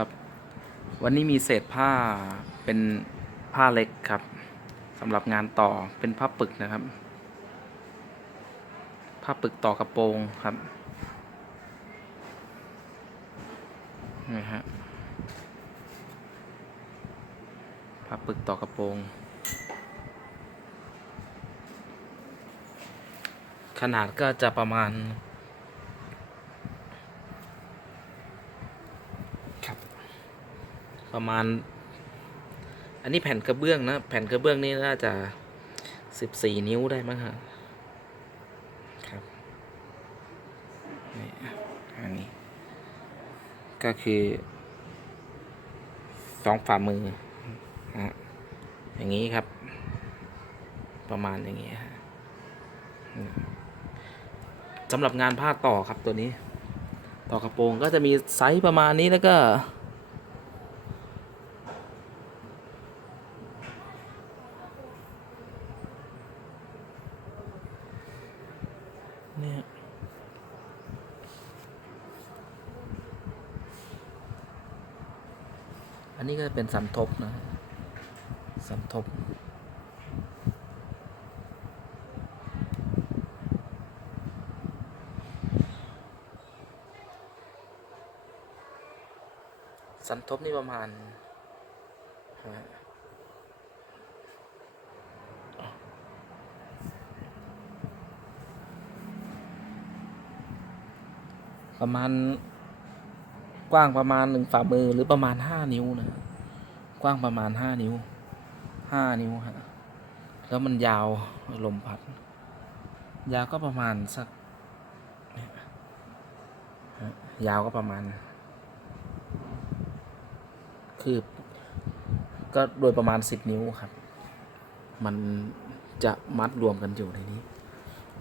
ครับ วันนี้มีเศษผ้าเป็นผ้าเล็กครับสำหรับงานต่อเป็นผ้าปึกนะครับ ผ้าปึกต่อกระโปรงครับนี่ฮะผ้าปึกต่อกระโปรงขนาดก็จะประมาณ ครับ ประมาณ อันนี้แผ่นกระเบื้องนะ แผ่นกระเบื้องนี่น่าจะสิบสี่นิ้วได้มั้งฮะครับนี่อันนี้ ก็คือสองฝ่ามือนะฮะอย่างนี้ครับ ประมาณอย่างนี้ฮะสำหรับงานผ้าต่อครับตัวนี้ ต่อกระโปรงก็จะมีไซส์ประมาณนี้แล้วก็ นนี้ก็เป็นสันทบนะสันทบสันทบนี่ประมาณประมาณ กว้างประมาณหนึ่งฝ่ามือหรือประมาณห้านิ้วนะกว้างประมาณห้านิ้วห้านิ้วฮะแล้วมันยาวลมพัด ยาวก็ประมาณสักยฮะยาวก็ประมาณ คือ ก็โดยประมาณสิบนิ้วครับ มันจะมัดรวมกันอยู่ในนี้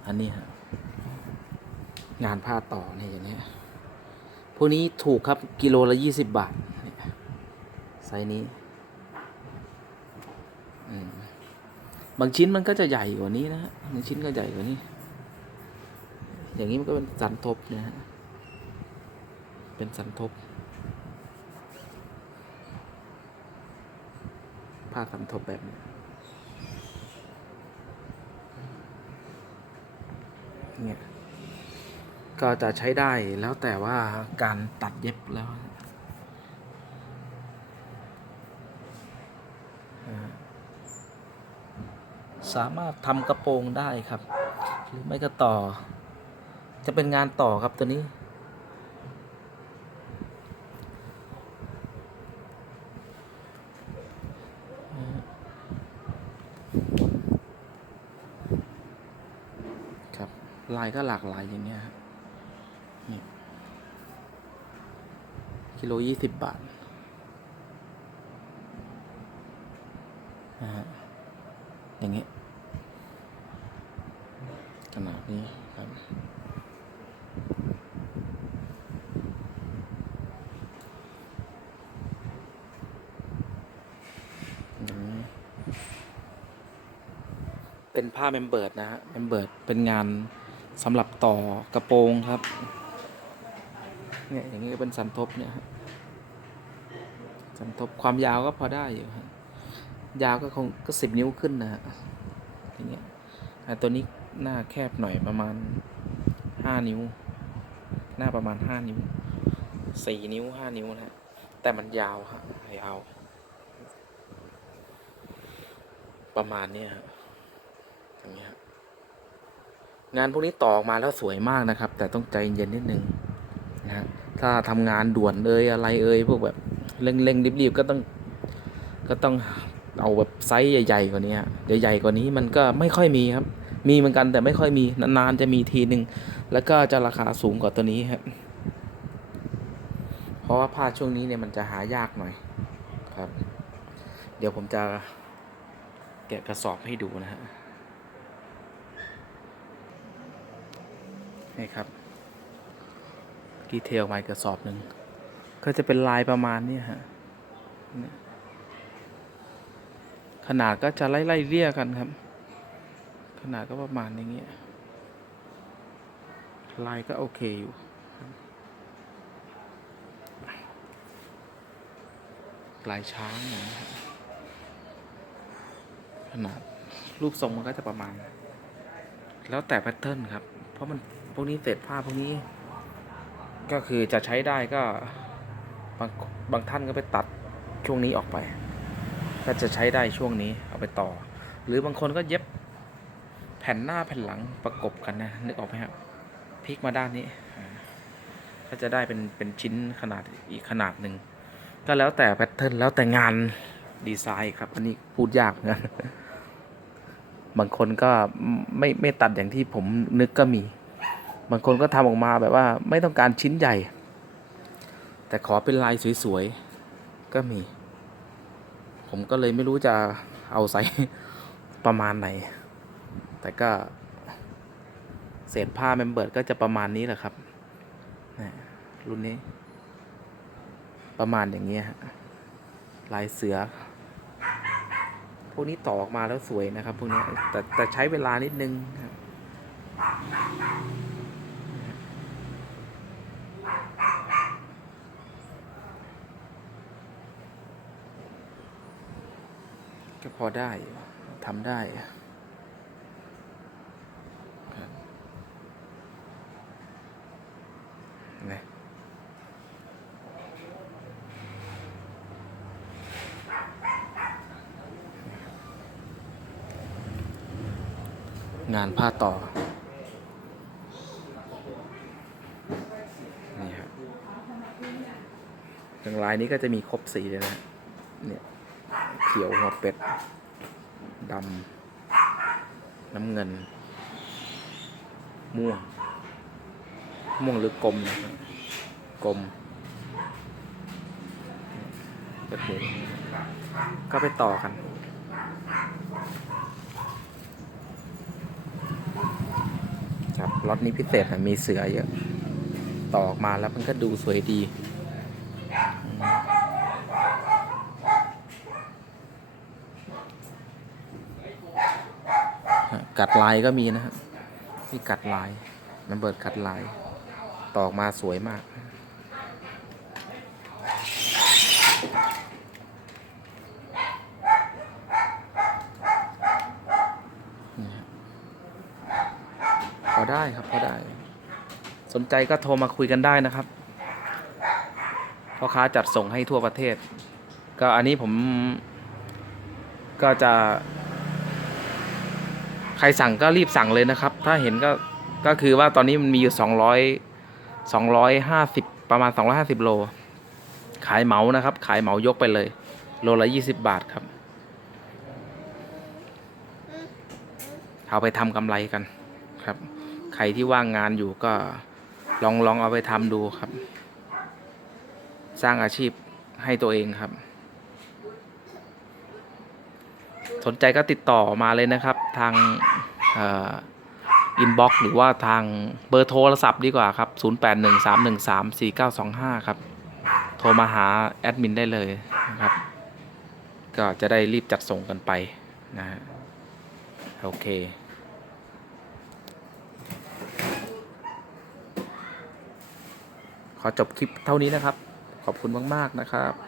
อันนี้ฮะงานผ้าต่อเนี่ยอย่างเนี้ย พวกนี้ถูกครับกิโลละยี่สิบบาทไซส์นี้บางชิ้นมันก็จะใหญ่กว่านี้นะฮะบางชิ้นก็ใหญ่กว่านี้ อย่างนี้มันก็เป็นสันทบนะฮะเป็นสันทบผ้าสันทบแบบนี้เนี่ย ก็จะใช้ได้แล้วแต่ว่าการตัดเย็บแล้วสามารถทำกระโปรงได้ครับ หรือไม่ก็ต่อ จะเป็นงานต่อครับตัวนี้ ครับลายก็หลากหลายอย่างเงี้ยครับ กิโลยี่สิบบาทนะฮะอย่างเงี้ยขนาดนี้ครับเป็นผ้าเมมเบิร์ดนะฮะเมมเบิร์ดเป็นงานสำหรับต่อกระโปรงครับ เนี่ยอย่างนี้ก็เป็นสันทบเนี่ยฮะสันทบความยาวก็พอได้อยู่ฮะยาวก็คงก็สิบนิ้วขึ้นนะฮะอย่างเงี้ยอ่ตัวนี้หน้าแคบหน่อยประมาณห้านิ้ว หน้าประมาณห้านิ้วสี่นิ้วห้านิ้วนะฮะแต่มันยาวฮะยาว ประมาณเนี้ยฮะอย่างเงี้ยงานพวกนี้ต่อออกมาแล้วสวยมากนะครับ แต่ต้องใจเย็นนิดนึงนะฮะ ถ้าทำงานด่วนเอ่ยอะไรเอ่ยพวกแบบเร่งๆรีบๆก็ต้องก็ต้องเอาแบบไซส์ใหญ่ๆกว่านี้ใหญ่ๆกว่านี้มันก็ไม่ค่อยมีครับ มีเหมือนกันแต่ไม่ค่อยมีนานๆจะมีทีหนึ่งแล้วก็จะราคาสูงกว่าตัวนี้ครับเพราะว่าผ้าช่วงนี้เนี่ยมันจะหายากหน่อยครับ เดี๋ยวผมจะแกะกระสอบให้ดูนะฮะนี่ครับ ดีเทลมาอีกระสอบหนึ่งก็จะเป็นลายประมาณนี้ฮะขนาดก็จะไล่ไล่เลี่ยกันครับ ขนาดก็ประมาณอย่างเงี้ยลายก็โอเคอยู่ลายช้างนี้ครับขนาดรูปทรงมันก็จะประมาณ แล้วแต่แพทเทิร์นครับ เพราะมันพวกนี้เศษผ้าพวกนี้ ก็คือจะใช้ได้ก็บางบางท่านก็ไปตัดช่วงนี้ออกไป ก็จะใช้ได้ช่วงนี้เอาไปต่อ หรือบางคนก็เย็บแผ่นหน้าแผ่นหลังประกบกันนะนึกออกไหมครับพลิกมาด้านนี้ ก็จะได้เป็นเป็นชิ้นขนาดอีกขนาดหนึ่งก็แล้วแต่แพทเทิร์นแล้วแต่งานดีไซน์ครับอันนี้พูดยากนกันบางคนก็ไม่ไม่ตัดอย่างที่ผมนึกก็มี บางคนก็ทำออกมาแบบว่าไม่ต้องการชิ้นใหญ่ แต่ขอเป็นลายสวยๆ ก็มี ผมก็เลยไม่รู้จะเอาไซส์ประมาณไหน แต่ก็เศษผ้าเมมเบิร์ดก็จะประมาณนี้แหละครับ รุ่นนี้ ประมาณอย่างเงี้ยฮะ ลายเสือ พวกนี้ต่อออกมาแล้วสวยนะครับ พวกนี้ แต่แต่ใช้เวลานิดนึงครับ ก็พอได้ทำได้นะงานผ้าต่อ นี่ครับอย่างลายนี้ก็จะมีครบสีเลยนะเนี่ย ขียวหัวเป็ดดำน้ำเงิน ม่วง ม่วงหรือกลมนะครับกลมแบบนี้ก็ไปต่อกันครับล็อตนี้พิเศษนะมีเสือเยอะ ต่อออกมาแล้วมันก็ดูสวยดี กัดลายก็มีนะครับที่กัดลายน้ำเบิดกัดลาย ตอกมาสวยมากนี่ครับพอได้ครับพอได้ สนใจก็โทรมาคุยกันได้นะครับพ่อค้าจัดส่งให้ทั่วประเทศ ก็อันนี้ผมก็จะ ใครสั่งก็รีบสั่งเลยนะครับ ถ้าเห็นก็ก็คือว่าตอนนี้มันมีอยู่สองร้อยสองร้อยห้าสิบประมาณสองร้อยห้าสิบโล ขายเหมานะครับ ขายเหมายกไปเลย โลละยี่สิบบาทครับ เอาไปทำกำไรกันครับ ใครที่ว่างงานอยู่ก็ลองลองเอาไปทำดูครับ สร้างอาชีพให้ตัวเองครับ สนใจก็ติดต่อมาเลยนะครับทางอินบ็อกซ์หรือว่าทางเบอร์โทรศัพท์ดีกว่าครับ 0813134925 ครับ โทรมาหาแอดมินได้เลยนะครับ ก็จะได้รีบจัดส่งกันไปนะฮะโอเคขอจบคลิปเท่านี้นะครับ ขอบคุณมาก ๆ นะครับ